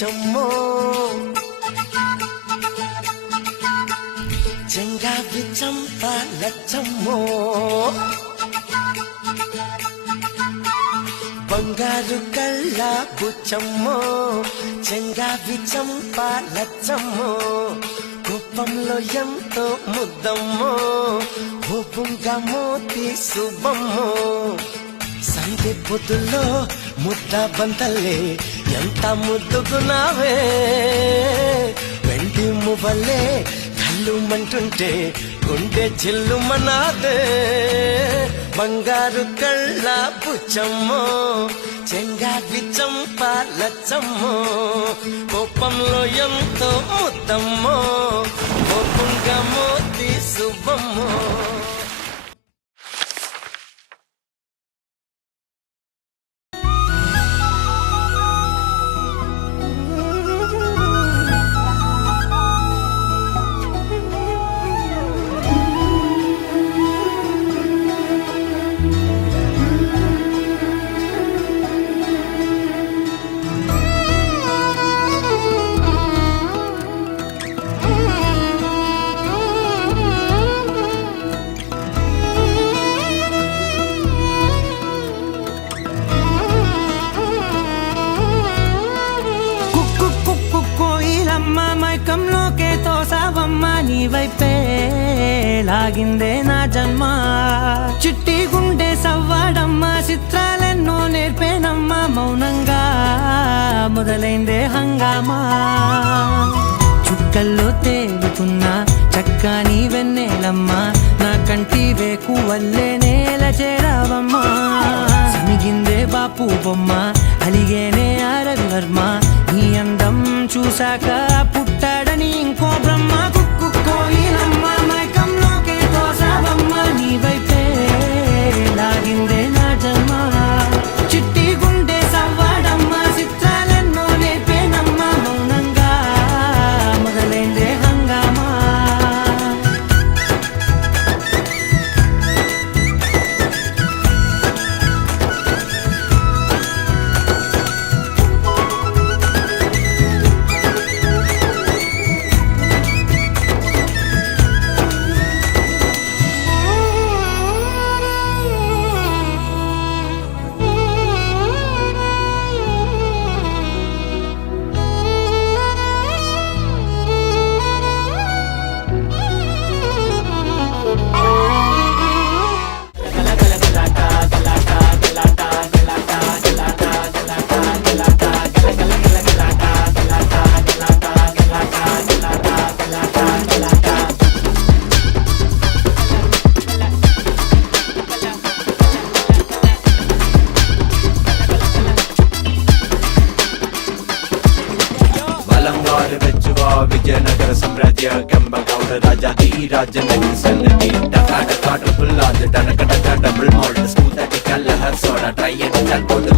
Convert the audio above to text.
బుచ్చమ్మో చెంగావి చంప లచ్చమ్మో బంగారు కళ్ళ బుచ్చమ్మో చెంగావి చంప లచ్చమ్మో కోపంలో ఎంతో ముద్దమ్మో ఓపుంగా మోతి శుభమ్మో సంధి పొద్దుల్లో ముద్ద బంతల్లే ఎంత ముద్దుకున్నావే వెండి మువ్వలే కళ్ళు మంటుంటే గుండె చిల్లుమనాదే బంగారు కళ్ళ బుచ్చమ్మో చెంగావి చంప లచ్చమ్మో కోపంలో ఎంతో ముద్దమ్మో కోపంగా మోతి శుభమ్మో వైపే లాగిందే నా జన్మ చిట్టి గుండె సవ్వాడమ్మా చిత్రాలెన్నో నేర్పేనమ్మా మౌనంగా మొదలైందే హంగామా చుక్కల్లో తేలుతున్న చక్కని వెన్నెలమ్మా నా కంటి వేకు వల్లే నేల చేరావమ్మా సమిగిందే బాపు బొమ్మ అలిగేనే ఆరవి వర్మ నీ అందం చూశాక పుట్టాడని ఇంకో బ్రహ్మ విజయనగర సామ్రాజ్య గంబగౌడ రాజా ఈ రాజనగర సన్నది డకాడ కాటు పుల్లాద డనకడ డబుల్ మోల్డ్ స్మూత్ అటి కల్ల హర్ సోడా ట్రై అండ్ చల్పోదు